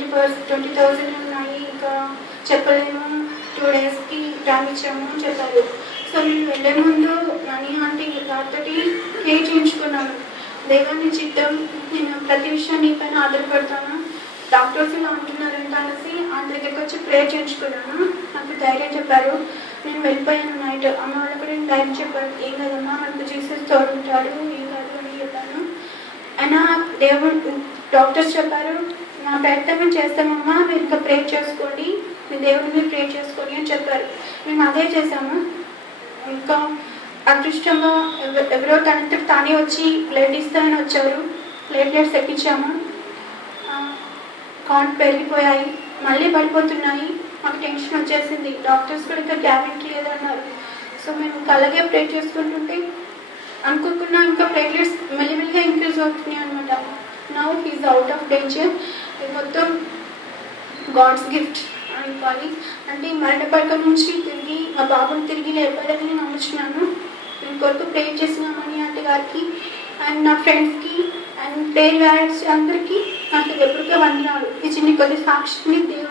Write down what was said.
20,000 ఉన్నాయి, ఇంకా చెప్పలేము, 2 డేస్కి టైం ఇచ్చాము అని చెప్పారు. సో నేను వెళ్ళే ముందు నాని ఆంటీ గారితో ప్రే చేయించుకున్నాను. దేవాన్ని చిత్తం, నేను ప్రతి విషయం నీ పైన ఆధారపడతాను, డాక్టర్స్ ఇలా అంటున్నారంట అనేసి ఆంటీ దగ్గరికి వచ్చి ప్రే చేయించుకున్నాను. నాకు ధైర్యం చెప్పారు. నేను వెళ్ళిపోయాను నైట్. అమ్మ వాళ్ళకు కూడా నేను ధైర్యం చెప్పాను, ఏం కదమ్మా మనకు జీసస్ తోడుంటాడు, ఏం కాదు అని చెప్పాను. అయినా దేవుడు డాక్టర్స్ చెప్పారు, నా ప్రయత్నం చేస్తామమ్మా, మీరు ఇంకా ప్రే చేసుకోండి, మీ దేవుడిని మీరు ప్రే చేసుకోండి అని చెప్పారు. మేము అదే చేసాము. ఇంకా అదృష్టంగా ఎవరో తనంతట తానే వచ్చి బ్లడ్ ఇస్తానని వచ్చారు. ప్లేట్లెట్స్ ఎక్కించాము. కౌంట్ పెరిగిపోయాయి, మళ్ళీ పడిపోతున్నాయి. మాకు టెన్షన్ వచ్చేసింది. డాక్టర్స్ కూడా ఇంకా గ్యారెంటీ లేదన్నారు. సో మేము అలాగే ప్రే చేసుకుంటుంటే అనుకోకుండా ఇంకా ప్లేట్లెట్స్ మెల్లిమెల్లిగా ఇంక్రీజ్ అవుతున్నాయి అనమాట. Now he's out of danger. ఇది మొత్తం గాడ్స్ గిఫ్ట్ అనుకోవాలి. అంటే మరణ పడక నుంచి తిరిగి మా బాబుని తిరిగి లేపాలని నేను నమ్ముచున్నాను. నేను కొరకు ప్రే చేసిన మణి ఆంటీ గారికి అండ్ నా ఫ్రెండ్స్కి అండ్ ప్రేయర్ వారియర్స్ అందరికీ నాకు ఎప్పటికే వందనాలు. ఈ చిన్న కొద్ది సాక్షిని దేవుడు